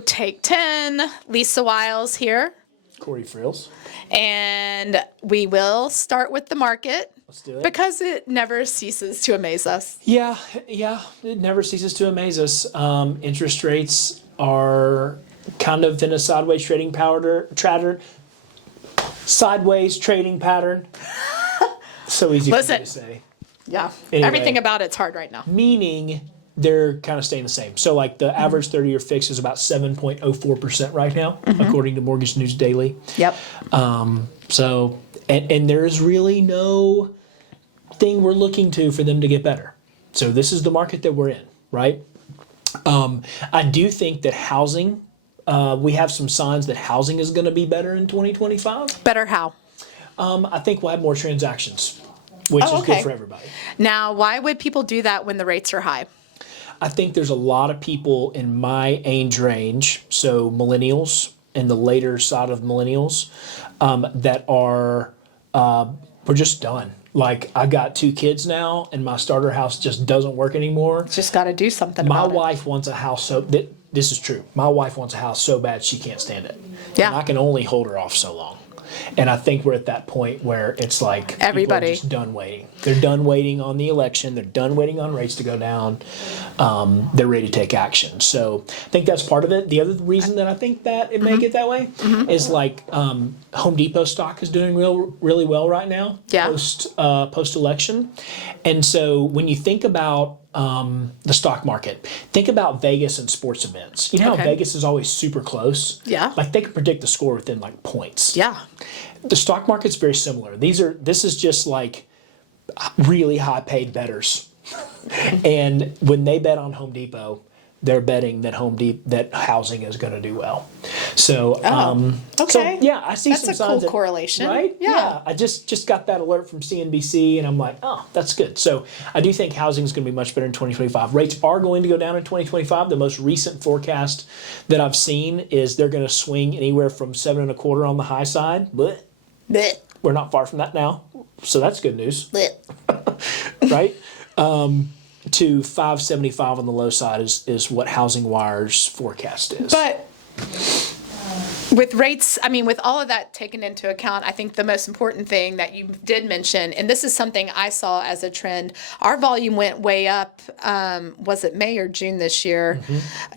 Take 10, Lisa Wiles here. Corey Freels. And we will start with the market. Let's do it. Because it never ceases to amaze us. Yeah, it never ceases to amaze us. Interest rates are kind of in a sideways trading pattern. So easy for me to say. Yeah. Anyway, Everything about it's hard right now. Meaning they're kind of staying the same. So like the average 30-year fix is about 7.04% right now, according to Mortgage News Daily. Yep. So there's really no thing we're looking to for them to get better. So this is the market that we're in, right? I do think that housing, we have some signs that housing is going to be better in 2025. Better how? I think we'll have more transactions, which is good for everybody. Now, why would people do that when the rates are high? I think there's a lot of people in my age range, so millennials and the later side of millennials, that are, we're just done. Like, I got 2 kids now, and my starter house just doesn't work anymore. Just got to do something about it. My wife wants a house this is true. My wife wants a house so bad she can't stand it. Yeah. And I can only hold her off so long. And I think we're at that point where it's like everybody people are just done waiting. They're done waiting on the election. They're done waiting on rates to go down. They're ready to take action. So I think that's part of it. The other reason that I think that it may get that way is like Home Depot stock is doing really well right now. Yeah. Post election, and so when you think about the stock market, think about Vegas and sports events. You know how Vegas is always super close? Yeah. Like they can predict the score within like points. Yeah. The stock market's very similar. This is just like really high paid bettors. And when they bet on Home Depot, they're betting that that housing is going to do well. So, so yeah, I see that's some a signs cool correlation, right? Yeah. I just got that alert from CNBC, and I'm like, oh, that's good. So I do think housing is going to be much better in 2025. Rates are going to go down in 2025. The most recent forecast that I've seen is they're going to swing anywhere from 7.25 on the high side. But we're not far from that now, so that's good news, right? To 5.75 on the low side is what Housing Wire's forecast is. But with rates, I mean, with all of that taken into account, I think the most important thing that you did mention, and this is something I saw as a trend, our volume went way up, was it May or June this year?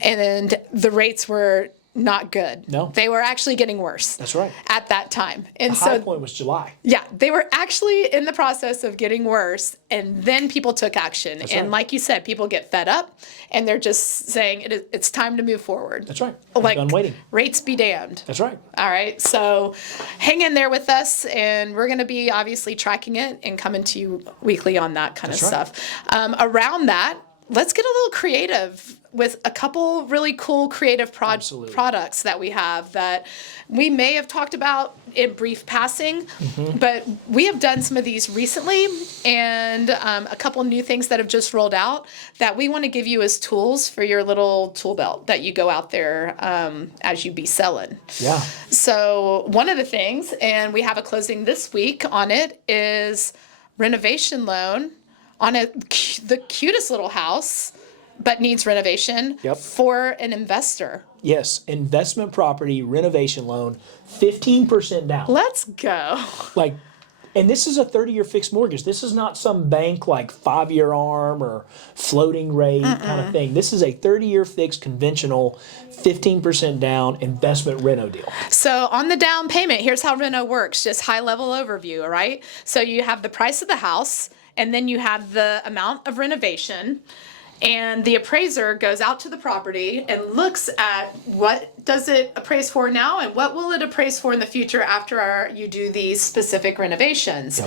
And the rates were not good. No. They were actually getting worse. That's right. At that time. And the high point was July. Yeah, they were actually in the process of getting worse, and then people took action. That's and right. like you said, people get fed up, and they're just saying it's time to move forward. That's right. Like, done waiting. Rates be damned. That's right. All right, so hang in there with us, and we're going to be obviously tracking it and coming to you weekly on that kind of stuff. Around that, let's get a little creative with a couple really cool creative products that we have that we may have talked about in brief passing, but we have done some of these recently, and a couple new things that have just rolled out that we want to give you as tools for your little tool belt that you go out there as you be selling. Yeah. So one of the things, and we have a closing this week on it, is renovation loan on the cutest little house, but needs renovation for an investor. Yes, investment property renovation loan, 15% down. Let's go. Like, and this is a 30-year fixed mortgage. This is not some bank like 5-year ARM or floating rate kind of thing. This is a 30-year fixed conventional 15% down investment reno deal. So on the down payment, here's how reno works. Just high level overview, all right? So you have the price of the house, and then you have the amount of renovation. And the appraiser goes out to the property and looks at what does it appraise for now and what will it appraise for in the future after you do these specific renovations.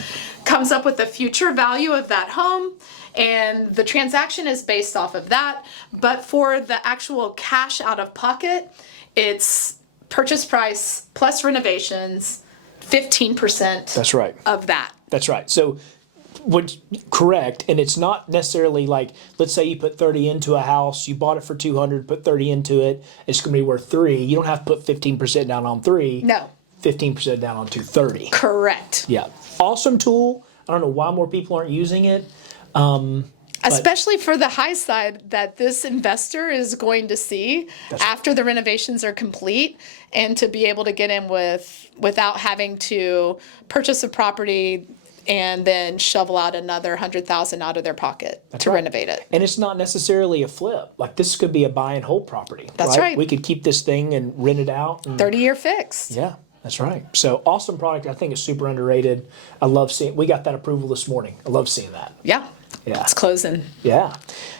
Comes up with the future value of that home, and the transaction is based off of that. But for the actual cash out of pocket, it's purchase price plus renovations, 15%. That's right. Of that. That's right. So correct, and it's not necessarily like, let's say you put 30 into a house, you bought it for 200, put 30 into it, it's going to be worth 3. You don't have to put 15% down on 3. No. 15% down on 230. Correct. Yeah. Awesome tool. I don't know why more people aren't using it. Especially for the high side that this investor is going to see after the renovations are complete, and to be able to get in without having to purchase a property and then shovel out another $100,000 out of their pocket to renovate it. And it's not necessarily a flip. Like, this could be a buy and hold property. That's right. We could keep this thing and rent it out. 30-year fix. Yeah, that's right. So awesome product. I think it's super underrated. I love seeing. We got that approval this morning. I love seeing that. Yeah. Yeah. It's closing. Yeah.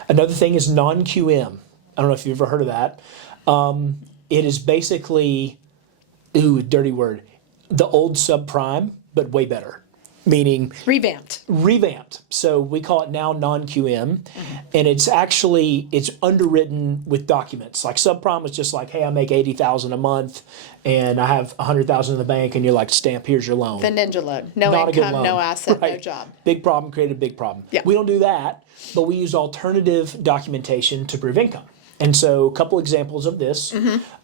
Another thing is non-QM. I don't know if you've ever heard of that. It is basically, dirty word, the old subprime, but way better. Meaning revamped. So we call it now non-QM, and it's underwritten with documents. Like subprime was just like, hey, I make $80,000 a month, and I have $100,000 in the bank, and you're like, stamp, here's your loan. The ninja loan, no Not income, no asset, no job. Big problem created a big problem. Yeah. We don't do that, but we use alternative documentation to prove income. And so a couple examples of this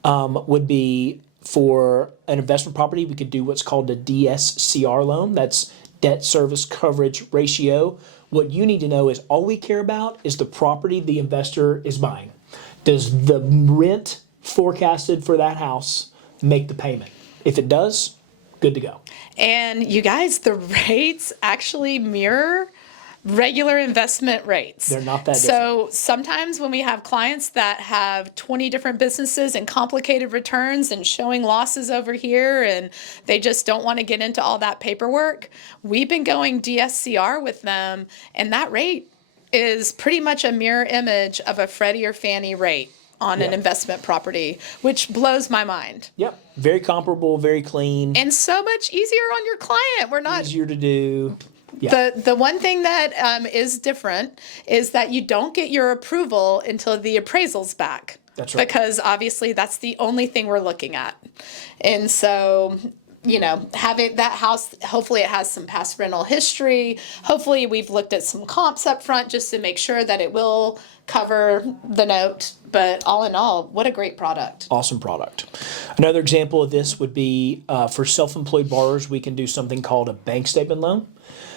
would be for an investment property, we could do what's called a DSCR loan. That's debt service coverage ratio. What you need to know is all we care about is the property the investor is buying. Does the rent forecasted for that house make the payment? If it does, good to go. And you guys, the rates actually mirror regular investment rates. They're not that different. So sometimes when we have clients that have 20 different businesses and complicated returns and showing losses over here, and they just don't want to get into all that paperwork, we've been going DSCR with them, and that rate is pretty much a mirror image of a Freddie or Fannie rate on an investment property, which blows my mind. Yep. Very comparable, very clean. And so much easier on your client. We're not easier to do. Yeah. The one thing that is different is that you don't get your approval until the appraisal's back. That's right. Because obviously that's the only thing we're looking at. And so, having that house, hopefully it has some past rental history. Hopefully we've looked at some comps up front just to make sure that it will cover the note. But all in all, what a great product. Awesome product. Another example of this would be for self-employed borrowers, we can do something called a bank statement loan.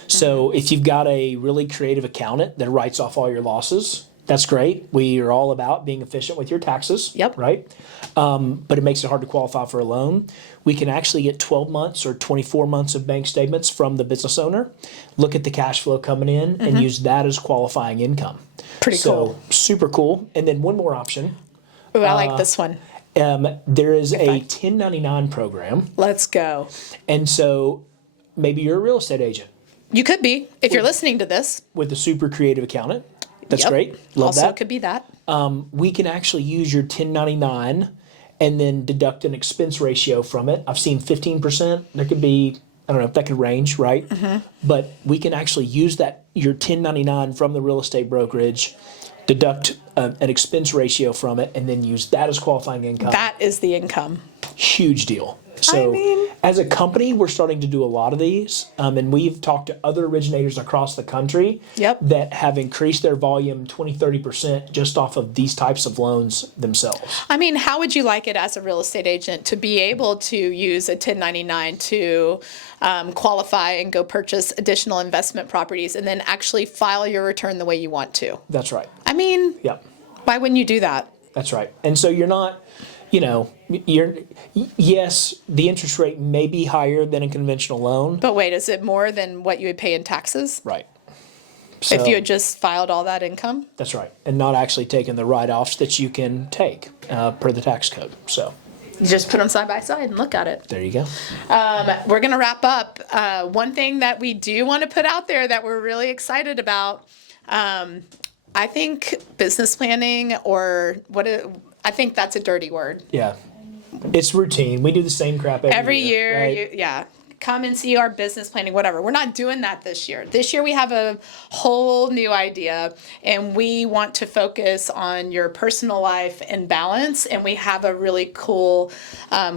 So if you've got a really creative accountant that writes off all your losses, that's great. We are all about being efficient with your taxes. Yep. Right? But it makes it hard to qualify for a loan. We can actually get 12 months or 24 months of bank statements from the business owner, look at the cash flow coming in, and use that as qualifying income. Pretty cool. Super cool. And then one more option. Ooh, I like this one. There is a 1099 program. Let's go. And so maybe you're a real estate agent. You could be, if you're listening to this. With a super creative accountant. That's great. Love also that. Also could be that. We can actually use your 1099 and then deduct an expense ratio from it. I've seen 15%. There could be, I don't know, that could range, right? But we can actually use your 1099 from the real estate brokerage, deduct an expense ratio from it, and then use that as qualifying income. That is the income. Huge deal. So as a company, we're starting to do a lot of these, and we've talked to other originators across the country that have increased their volume 20-30% just off of these types of loans themselves. I mean, how would you like it as a real estate agent to be able to use a 1099 to qualify and go purchase additional investment properties and then actually file your return the way you want to? That's right. I mean, why wouldn't you do that? That's right. And so you're not... yes, the interest rate may be higher than a conventional loan. But wait, is it more than what you would pay in taxes? Right. So, if you had just filed all that income? That's right. And not actually taking the write-offs that you can take per the tax code. So you just put them side by side and look at it. There you go. We're going to wrap up. One thing that we do want to put out there that we're really excited about, I think business planning I think that's a dirty word. Yeah. It's routine. We do the same crap every year. Right? Come and see our business planning, whatever. We're not doing that this year. This year we have a whole new idea, and we want to focus on your personal life and balance, and we have a really cool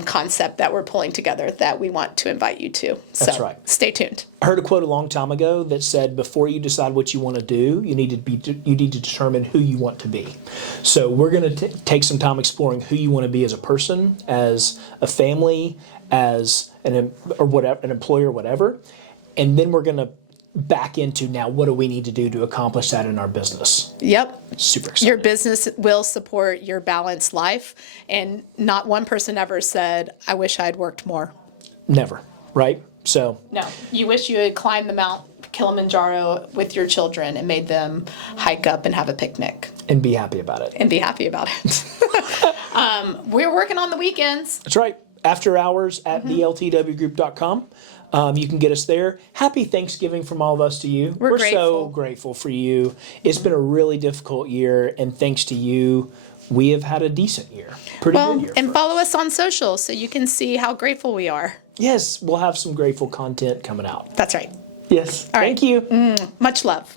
concept that we're pulling together that we want to invite you to. That's right. Stay tuned. I heard a quote a long time ago that said, before you decide what you want to do, you need to determine who you want to be. So we're going to take some time exploring who you want to be as a person, as a family, as an employer, whatever, and then we're going to back into now what do we need to do to accomplish that in our business. Yep. Super excited. Your business will support your balanced life. And not one person ever said, I wish I'd worked more. Never, right? So No, you wish you had climbed the Mount Kilimanjaro with your children and made them hike up and have a picnic. and be happy about it. And be happy about it. We're working on the weekends. That's right. After hours at theltwgroup.com. You can get us there. Happy Thanksgiving from all of us to you. We're so grateful for you. It's been a really difficult year, and thanks to you, we have had a decent year. Pretty good year. And follow us on social so you can see how grateful we are. Yes, we'll have some grateful content coming out. That's right. Yes. All right. Thank you. Much love.